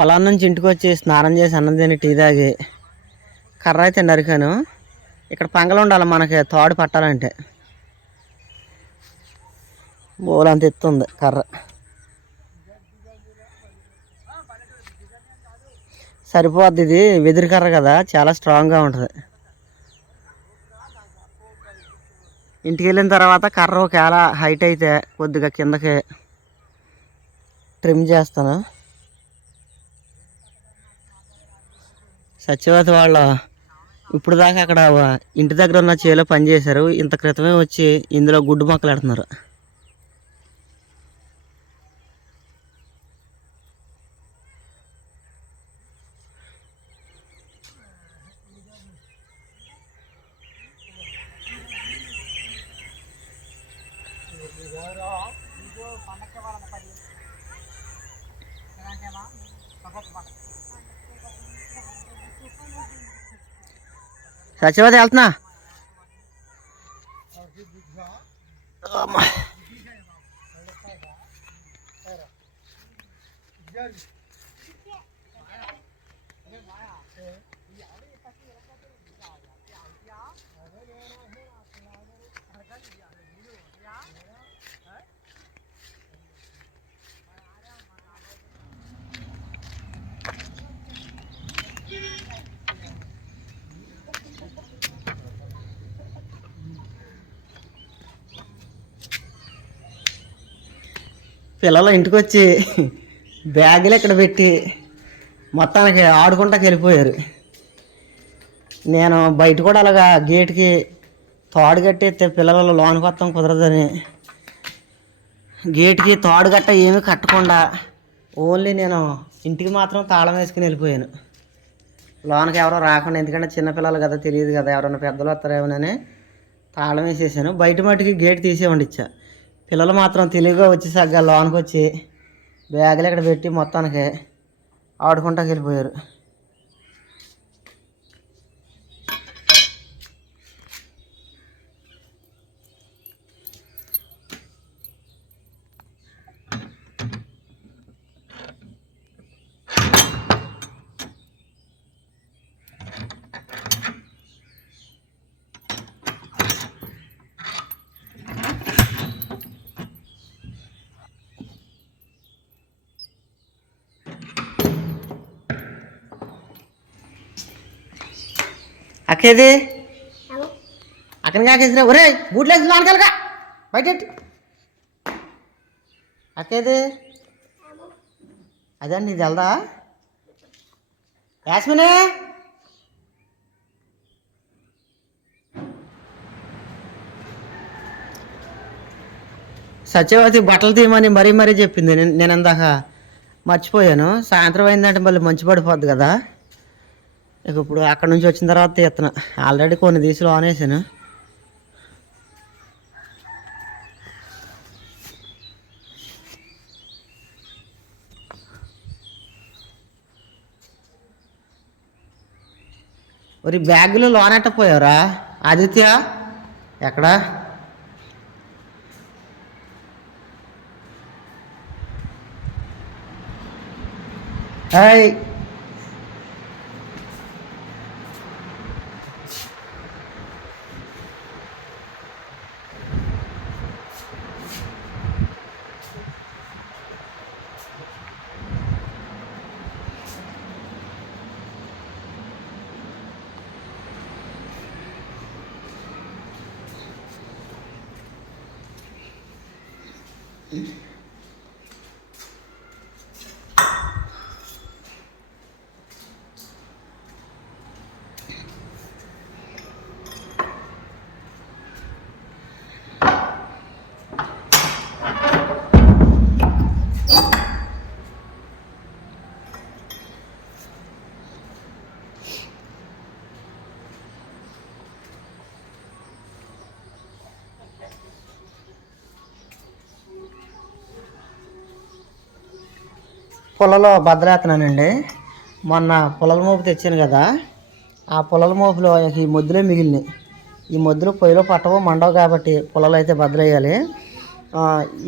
పొలం నుంచి ఇంటికి వచ్చి స్నానం చేసి అన్నం తిని టీ తాగి కర్ర అయితే నరికాను. ఇక్కడ పంగలు ఉండాలి మనకి తోడు పట్టాలంటే. బోలంత ఎత్తుంది కర్ర. సరిపోద్ది ఇది వెదురు కర్ర కదా చాలా స్ట్రాంగ్గా ఉంటుంది. ఇంటికి వెళ్ళిన తర్వాత కర్ర ఒకవేళ హైట్ అయితే కొద్దిగా కిందకి ట్రిమ్ చేస్తాను. సత్యవతి వాళ్ళు ఇప్పుడు దాకా అక్కడ ఇంటి దగ్గర ఉన్న చేలో పనిచేశారు ఇంత క్రితమే వచ్చి ఇందులో గుడ్డు మొక్కలు పెడుతున్నారు. సత్యవతి వెళ్తున్నా పిల్లలు ఇంటికి వచ్చి బ్యాగులు ఇక్కడ పెట్టి మొత్తానికి ఆడుకుంటాకి వెళ్ళిపోయారు. నేను బయట కూడా అలాగా గేట్కి తాడు కట్టేస్తే పిల్లలు లోనికి వస్తాం కుదరదని గేట్కి తాడు గట్ట ఏమీ కట్టకుండా ఓన్లీ నేను ఇంటికి మాత్రం తాళం వేసుకుని వెళ్ళిపోయాను. లోనకి ఎవరో రాకుండా ఎందుకంటే చిన్నపిల్లలు కదా తెలియదు కదా ఎవరైనా పెద్దలు వస్తారేమోనని తాళం వేసేసాను. బయట మట్టుకి గేట్ తీసేవండి ఇచ్చా. పిల్లలు మాత్రం తెలివిగా వచ్చి సగ్గా లోనికి వచ్చి బ్యాగులు ఇక్కడ పెట్టి మొత్తానికి ఆడుకుంటాకి వెళ్ళిపోయారు. అక్కేది అక్కడికి కాకేసిన ఒరే బూట్లు వేసి లోనకెళ్ళగా బయట. అక్కేది అదండి ఇది వెళ్దా యాస్మినే? సత్యవతి బట్టలు తీయమని మరీ మరీ చెప్పింది. నేను నేను అందాక మర్చిపోయాను. సాయంత్రం అయిందంటే మళ్ళీ మంచి పడిపోద్ది కదా. ఇక ఇప్పుడు అక్కడ నుంచి వచ్చిన తర్వాత తీస్తున్నా. ఆల్రెడీ కొన్ని తీసి లోనేసాను. మరి బ్యాగులో లోనెట్ట పోయావరా ఆదిత్య? ఎక్కడా? హాయ్ పొలలో భద్రేతనానండి. మొన్న పొలల మోపు తెచ్చాను కదా ఆ పొలల మోపులో ఈ ముద్దులే మిగిలినాయి. ఈ ముద్దులు పొయ్యిలో పట్టవు మండవు కాబట్టి పొలాలు అయితే భద్రయ్యాలి.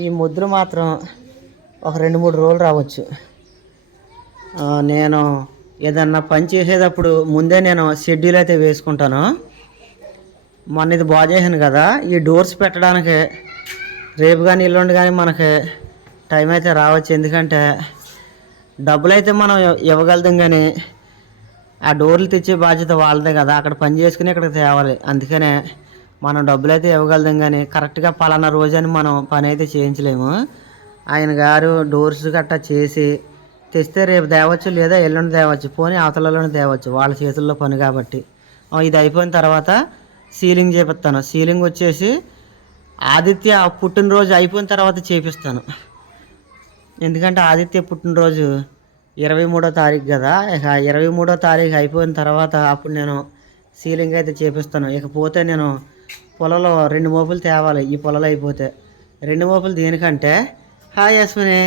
ఈ ముద్దులు మాత్రం ఒక రెండు మూడు రోజులు రావచ్చు. నేను ఏదన్నా పని చేసేటప్పుడు ముందే నేను షెడ్యూల్ అయితే వేసుకుంటాను. మొన్న ఇది బాగు చేశాను కదా ఈ డోర్స్ పెట్టడానికి రేపు కానీ ఎల్లుండి కానీ మనకి టైం అయితే రావచ్చు. ఎందుకంటే డబ్బులు అయితే మనం ఇవ్వగలుగుతాం కానీ ఆ డోర్లు తెచ్చే బాధ్యత వాళ్ళదే కదా. అక్కడ పని చేసుకుని ఇక్కడికి తేవాలి. అందుకనే మనం డబ్బులు అయితే ఇవ్వగలుగుతాం కానీ కరెక్ట్గా పలానా రోజు అని మనం పని అయితే చేయించలేము. ఆయన గారు డోర్స్ గట్టా చేసి తెస్తే రేపు తేవచ్చు లేదా ఎల్లుండి తేవచ్చు పోనీ అవతలలోనే తేవచ్చు వాళ్ళ చేతుల్లో పని కాబట్టి. ఇది అయిపోయిన తర్వాత సీలింగ్ చేపిస్తాను. సీలింగ్ వచ్చేసి ఆదిత్య పుట్టినరోజు అయిపోయిన తర్వాత చేపిస్తాను. ఎందుకంటే ఆదిత్య పుట్టినరోజు ఇరవై మూడో తారీఖు కదా. ఇక ఇరవై మూడో తారీఖు అయిపోయిన తర్వాత అప్పుడు నేను సీలింగ్ అయితే చేపిస్తాను. ఇకపోతే నేను పొలంలో రెండు మోపులు తేవాలి. ఈ పొలలో అయిపోతే రెండు మోపులు దేనికంటే? హాయ్ యశ్విని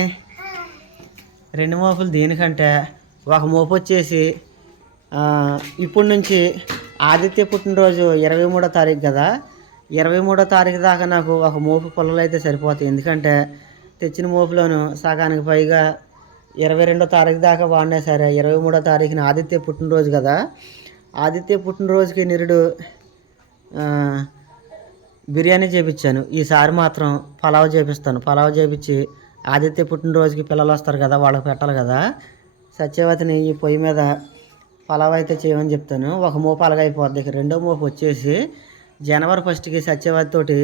రెండు మోపులు దేనికంటే? ఒక మోపు వచ్చేసి ఇప్పటి నుంచి ఆదిత్య పుట్టినరోజు ఇరవై మూడో తారీఖు కదా. ఇరవై మూడో తారీఖు దాకా నాకు ఒక మోపు పొలాలు అయితే సరిపోతాయి. ఎందుకంటే తెచ్చిన మోపులోను సగానికి పైగా ఇరవై రెండో తారీఖు దాకా వాడినా సరే ఇరవై మూడో తారీఖున ఆదిత్య పుట్టినరోజు కదా. ఆదిత్య పుట్టినరోజుకి నిరుడు బిర్యానీ చేపించాను ఈసారి మాత్రం పలావ్ చేపిస్తాను. పలావ్ చేపించి ఆదిత్య పుట్టినరోజుకి పిల్లలు వస్తారు కదా వాళ్ళకి పెట్టాలి కదా. సత్యవతిని ఈ పొయ్యి మీద పలావ్ అయితే చేయమని చెప్తాను. ఒక మోపు అలగైపోద్ది. రెండో మోపు వచ్చేసి జనవరి ఫస్ట్కి సత్యవతి తోటి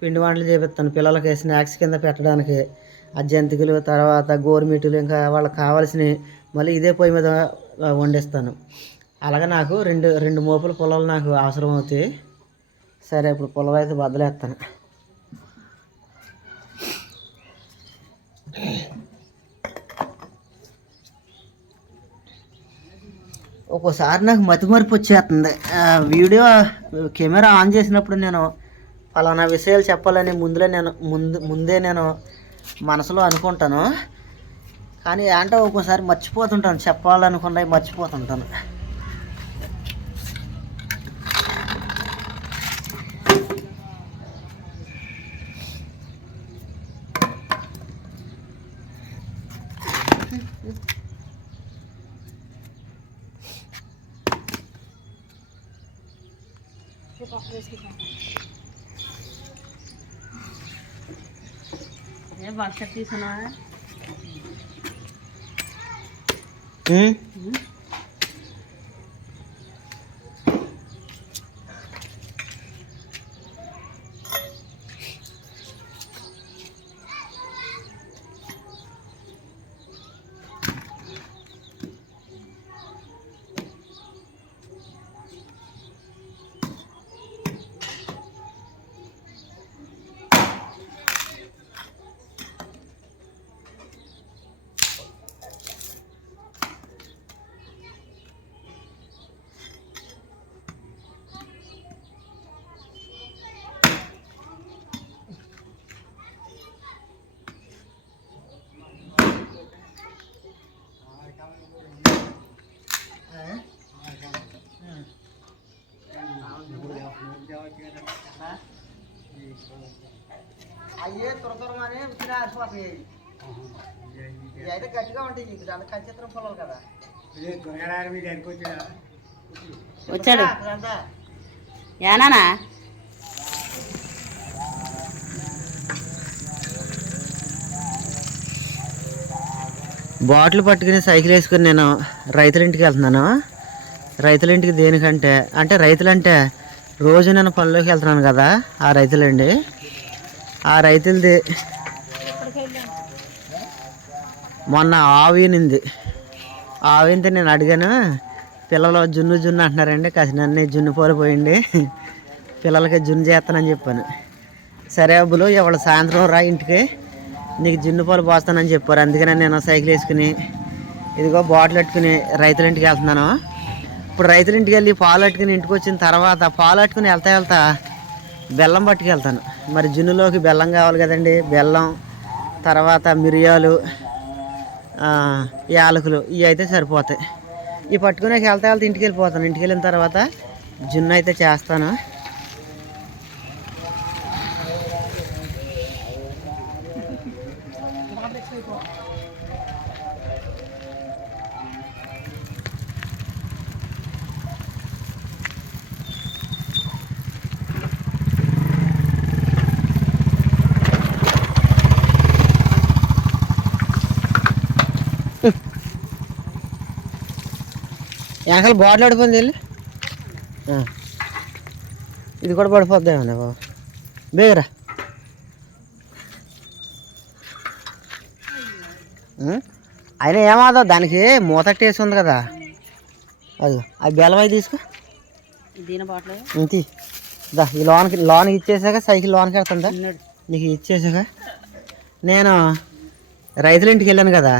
పిండి వంటలు చేపిస్తాను. పిల్లలకి స్నాక్స్ కింద పెట్టడానికి. ఆ జంతికలు తర్వాత గోరుమిటులు ఇంకా వాళ్ళకి కావాల్సినవి మళ్ళీ ఇదే పొయ్యి మీద వండిస్తాను. అలాగే నాకు రెండు రెండు మోపుల పొలాలు నాకు అవసరం అవుతాయి. సరే ఇప్పుడు పొలం అయితే బద్దలేస్తాను. ఒక్కోసారి నాకు మతిమరుపు వచ్చేస్తుంది. వీడియో కెమెరా ఆన్ చేసినప్పుడు నేను ఫలానా విషయాలు చెప్పాలని ముందులే నేను ముందు ముందే నేను మనసులో అనుకుంటాను. కానీ అంటే ఒక్కోసారి మర్చిపోతుంటాను. చెప్పాలనుకున్నవి మర్చిపోతుంటాను. 可能。嗯？పొలాలు కదా? వచ్చాడు. యానానా బాటిల్ పట్టుకుని సైకిల్ వేసుకుని నేను రైతుల ఇంటికి వెళ్తున్నాను. రైతుల ఇంటికి దేనికంటే అంటే రైతులంటే రోజు నేను పనిలోకి వెళ్తున్నాను కదా ఆ రైతులండి. ఆ రైతులది మొన్న ఆవినింది. ఆవింతే నేను అడిగాను పిల్లలు జున్ను జున్ను అంటున్నారండి కాసి నన్ను జున్ను పోలిపోయింది పిల్లలకి జున్ను చేస్తానని చెప్పాను. సరే అబ్బులు ఇవాళ సాయంత్రం రా ఇంటికి నీకు జున్ను పాలు పోస్తానని చెప్పారు అందుకనే నేను సైకిల్ వేసుకుని ఇదిగో బాటిల్ పెట్టుకుని రైతుల ఇంటికి వెళ్తున్నాను. ఇప్పుడు రైతుల ఇంటికి వెళ్ళి పాలు పట్టుకుని ఇంటికి వచ్చిన తర్వాత పాలు పట్టుకుని వెళ్తా వెళ్తా బెల్లం పట్టుకెళ్తాను. మరి జున్నులోకి బెల్లం కావాలి కదండి బెల్లం తర్వాత మిరియాలు యాలకులు ఇవి అయితే సరిపోతాయి. ఇవి పట్టుకునేకి వెళ్తా వెళ్తా ఇంటికి వెళ్ళిపోతాను. ఇంటికి వెళ్ళిన తర్వాత జున్ను అయితే చేస్తాను. వెనకాల బాటిల్ పడిపోయింది వెళ్ళి. ఇది కూడా పడిపోద్దామన్నా బాబు బేగరా? అయినా ఏమాదో దానికి మూత టేస్ట్ ఉంది కదా. అది అది బెల్లం అవి తీసుకో. దీని బాటలు ఇంతి దా ఈ లోన్కి లోన్కి ఇచ్చేసాక సైకిల్ లోన్కి వెళ్తుందా? నీకు ఇచ్చేసాక? నేను రైతుల ఇంటికి వెళ్ళాను కదా.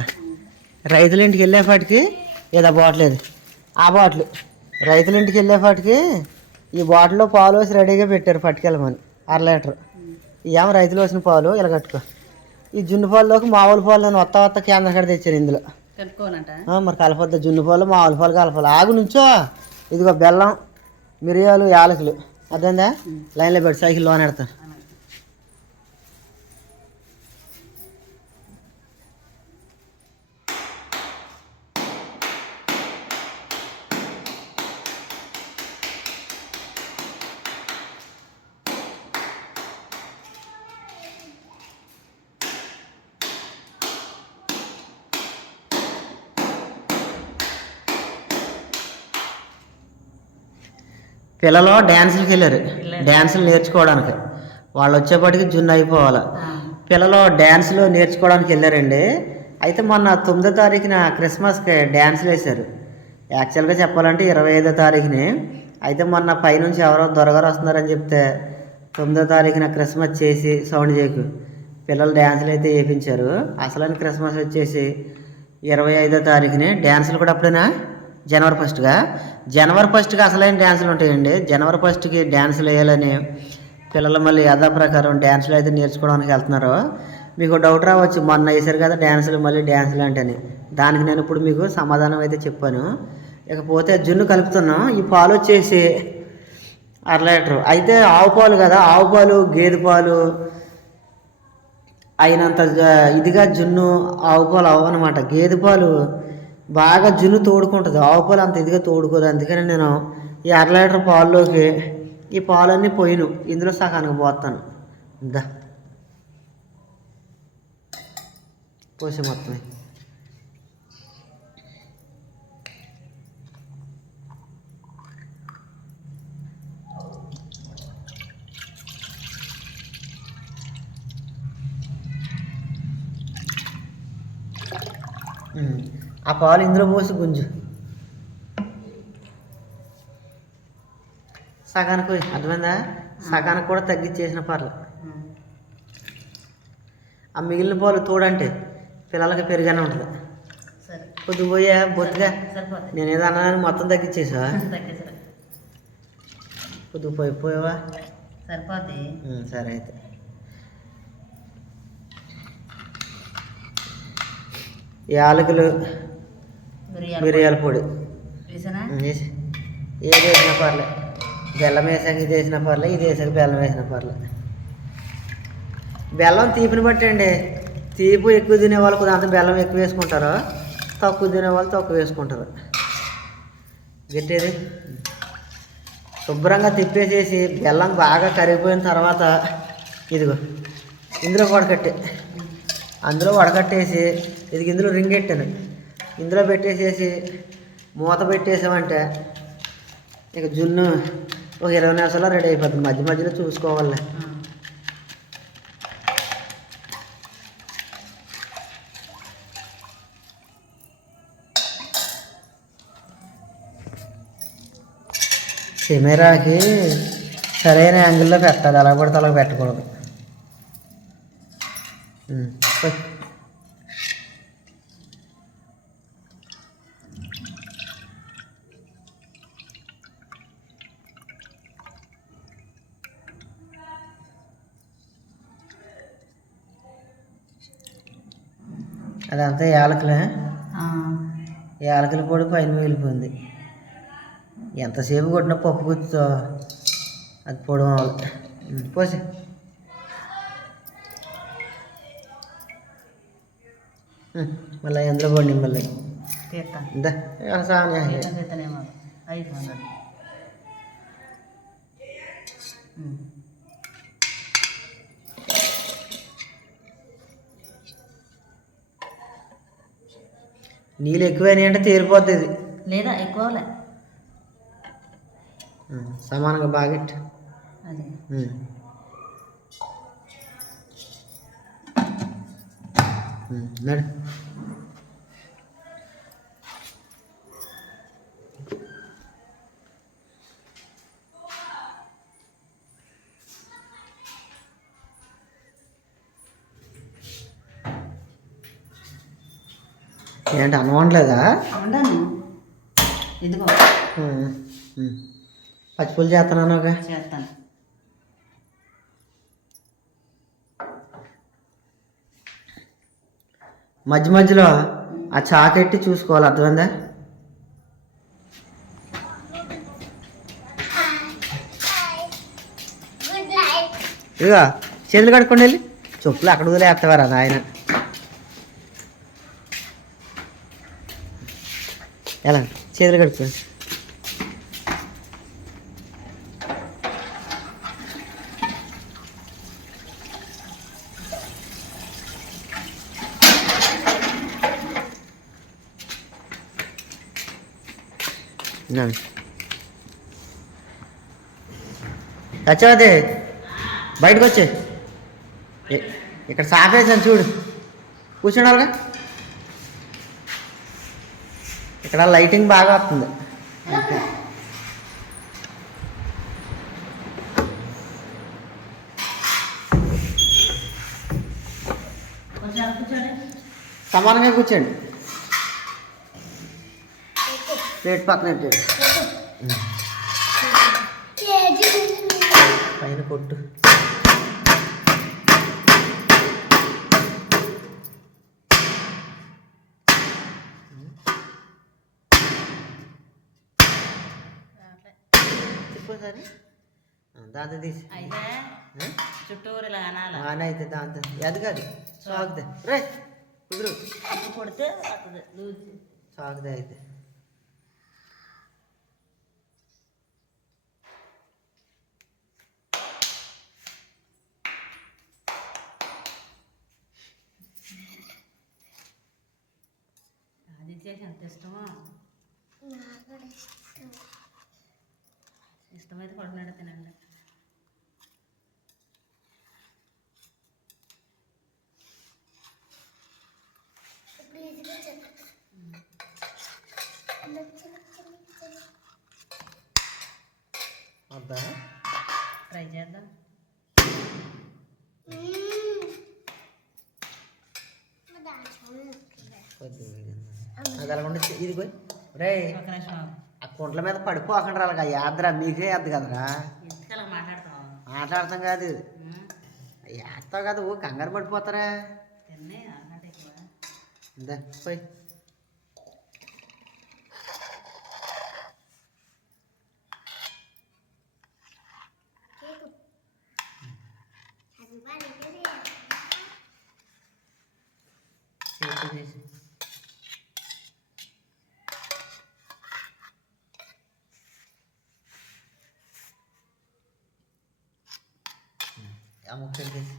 రైతుల ఇంటికి వెళ్ళేపాటికి ఏదో బాటిల్ ఇది ఆ బాటిల్. రైతుల ఇంటికి వెళ్ళేపాటికి ఈ బాటిల్లో పాలు వేసి రెడీగా పెట్టారు పట్టుకెళ్ళమని. అర లీటర్. ఏమో రైతులు వేసిన పాలు ఇలా కట్టుకో. ఈ జున్ను పాలులోకి మామూలు పాలు నేను వత్త వత్త కేంద్ర కాడ తెచ్చాను ఇందులో. మరి కలపొద్దు. జున్ను పాలు మామూలు పాలు కలపాలి. ఆగు నుంచో. ఇదిగో బెల్లం మిరియాలు యాలకులు. అర్థందా లైన్లో పెట్టి సైకిల్ లోన్ పెడతాను పిల్లలు డ్యాన్సులకి వెళ్ళారు. డ్యాన్సులు నేర్చుకోవడానికి. వాళ్ళు వచ్చేప్పటికి జున్ను అయిపోవాలి. పిల్లలు డ్యాన్సులు నేర్చుకోవడానికి వెళ్ళారండి. అయితే మొన్న తొమ్మిదో తారీఖున క్రిస్మస్కి డ్యాన్సులు వేశారు. యాక్చువల్గా చెప్పాలంటే ఇరవై ఐదో తారీఖుని. అయితే మొన్న పైనుంచి ఎవరో దొరగారు వస్తున్నారని చెప్తే తొమ్మిదో తారీఖున క్రిస్మస్ చేసి సౌండ్ చేయకు. పిల్లలు డ్యాన్సులు అయితే వేయించారు అసలైన క్రిస్మస్ వచ్చేసి ఇరవై ఐదో తారీఖుని. డ్యాన్సులు కూడా అప్పుడేనా? జనవరి ఫస్ట్గా జనవరి ఫస్ట్కి అసలైన డ్యాన్సులు ఉంటాయండి? జనవరి ఫస్ట్కి డ్యాన్సులు వేయాలని పిల్లలు మళ్ళీ యథా ప్రకారం డ్యాన్సులు అయితే నేర్చుకోవడానికి వెళ్తున్నారు. మీకు డౌట్ రావచ్చు మొన్న వేసారు కదా డ్యాన్సులు మళ్ళీ డ్యాన్సులు అంటని. దానికి నేను ఇప్పుడు మీకు సమాధానం అయితే చెప్పాను. ఇకపోతే జున్ను కలుపుతున్నాం. ఈ పాలు వచ్చేసి అర లీటరు. అయితే ఆవు పాలు కదా ఆవు పాలు గేదె పాలు అయినంత ఇదిగా జున్ను ఆవు పాలు అవ్వనమాట. గేదె పాలు బాగా జున్ను తోడుకుంటుంది. ఆవు పాలు అంత ఇదిగా తోడుకోదు. అందుకని నేను ఈ అర లీటర్ పాల్లోకి ఈ పాలన్నీ పోయిను. ఇందులో సగానికి పోతాను దా. పోసే మొత్తం ఉమ్. ఆ పాలు ఇందులో పోసి గుంజు. సగానికి పోయి అర్థమైందా? సగానికి కూడా తగ్గించేసిన పర్లేదు ఆ మిగిలిన పాలు తోడంటే పిల్లలకి పెరిగానే ఉంటుంది. కొద్ది పోయా బొత్తుగా? నేను ఏదో అన్నానని మొత్తం తగ్గించేసా కొద్దిగా పోయి పోయావా? సరే అయితే. యాలకులు మిరియాలు పొడి. ఏది వేసినా? పర్లే. బెల్లం వేసాక ఇది వేసినా పర్లే ఇది వేసాక బెల్లం వేసినా పర్లే. బెల్లం తీపిని బట్టి అండి. తీపి ఎక్కువ తినే వాళ్ళు అంత బెల్లం ఎక్కువ వేసుకుంటారు. తక్కువ తినే వాళ్ళు తక్కువ వేసుకుంటారు. గట్టేది. శుభ్రంగా తిప్పేసేసి బెల్లం బాగా కరిగిపోయిన తర్వాత ఇదిగో ఇందులో వడకట్టే. అందులో వడకట్టేసి ఇది ఇందులో రింగ్ పెట్టాను ఇందులో పెట్టేసేసి మూత పెట్టేసామంటే ఇక జున్ను ఒక ఇరవై నిమిషాల్లో రెడీ అయిపోతుంది. మధ్య మధ్యలో చూసుకోవాలి. కెమెరాకి సరైన యాంగిల్లో పెట్టాలి. అలా పడితే అలా పెట్టకూడదు ఉమ్, పోయ్. అదంతా యాలకులే. యాలకుల పొడి పైన మిగిలిపోయింది ఎంతసేపు కొట్టిన పప్పు గుత్తుతో అది పొడి అవ్వాలి పోసి. మళ్ళీ ఎందులో పండి మళ్ళీ. నీళ్ళు ఎక్కువైనాయి అంటే తేలిపోద్ది ఇది. లేదా ఎక్కువలే. ఉం, సమానంగా బాగెట్టు. అది. నడు. ఏంటి అన్నం వండలేదా ఇదిగో. పచ్చిపులు చేస్తున్నాను ఒక చేస్తాను మధ్య మధ్యలో ఆ చాకెట్టి చూసుకోవాలి అర్థమైందా? ఇదిగో చేతులు కడుక్కోండి వెళ్ళి. చెప్పులు అక్కడ వదిలేస్తావారా నాయన? ఎలా? చేతులు కడుక్కోండి సత్యవతి బయటకు వచ్చే ఇక్కడ సాపేసాను చూడు. కూర్చున్నారుగా? ఇక్కడ లైటింగ్ బాగా వస్తుంది. సమానంగా కూర్చోండి. ప్లేట్ పక్కన పైన కొట్టు. తిప్పేసరి దాంతో తీసి. అయితే? చుట్టూరు ఇలా అనాల? ఆన అయితే దాంతో. అది కాదు. సాగుదే రే కుదురు. కొడితే వస్తుంది సాగుదే అయితే. అది చేసి ఎంత ఇష్టమో. ఇష్టమైతే కొడుకున్నాడు తినండి వద్దా ట్రై చేద్దాం కొద్దిగా అది అలా ఉండి ఇది పోయి రే ఒక నిమిషం కుంట్ల మీద పడిపోకండి అలాగా యాద్రా మీకే యాద్దు కదరా? మాట్లాడతాం కాదు. యాత్తావు కదా కంగారు పడిపోతారా? పోయి. చేతితో చేసి. ఆ ముక్కలు చేసి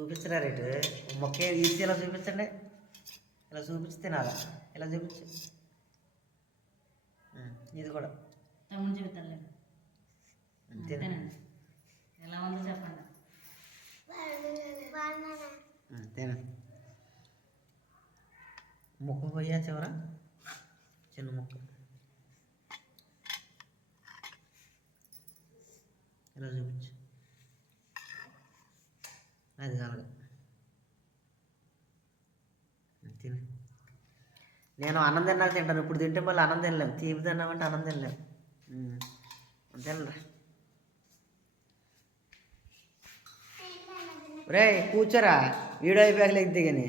చూపించరా రేటు? మొక్క తీసి ఇలా చూపించండి? ఇలా చూపించి తినాలా? ఇలా చూపించు. ఇది కూడా. తమ్ముడు చెబుతాను ఎలా ఉందో చెప్పండి. తిను. ముక్క పోయా చివర? చిన్న ముక్క ఇలా చూపించు అది కాదు తిను నేను అన్నం తిన్నాక తింటాను. ఇప్పుడు తింటే మళ్ళీ అన్నం తినలేము తీపి తిన్నామంటే అన్నం తినలేము ఉం. తినరా రే కూర్చోరా. వీడియో అయిపోయాక లెగ్ది కానీ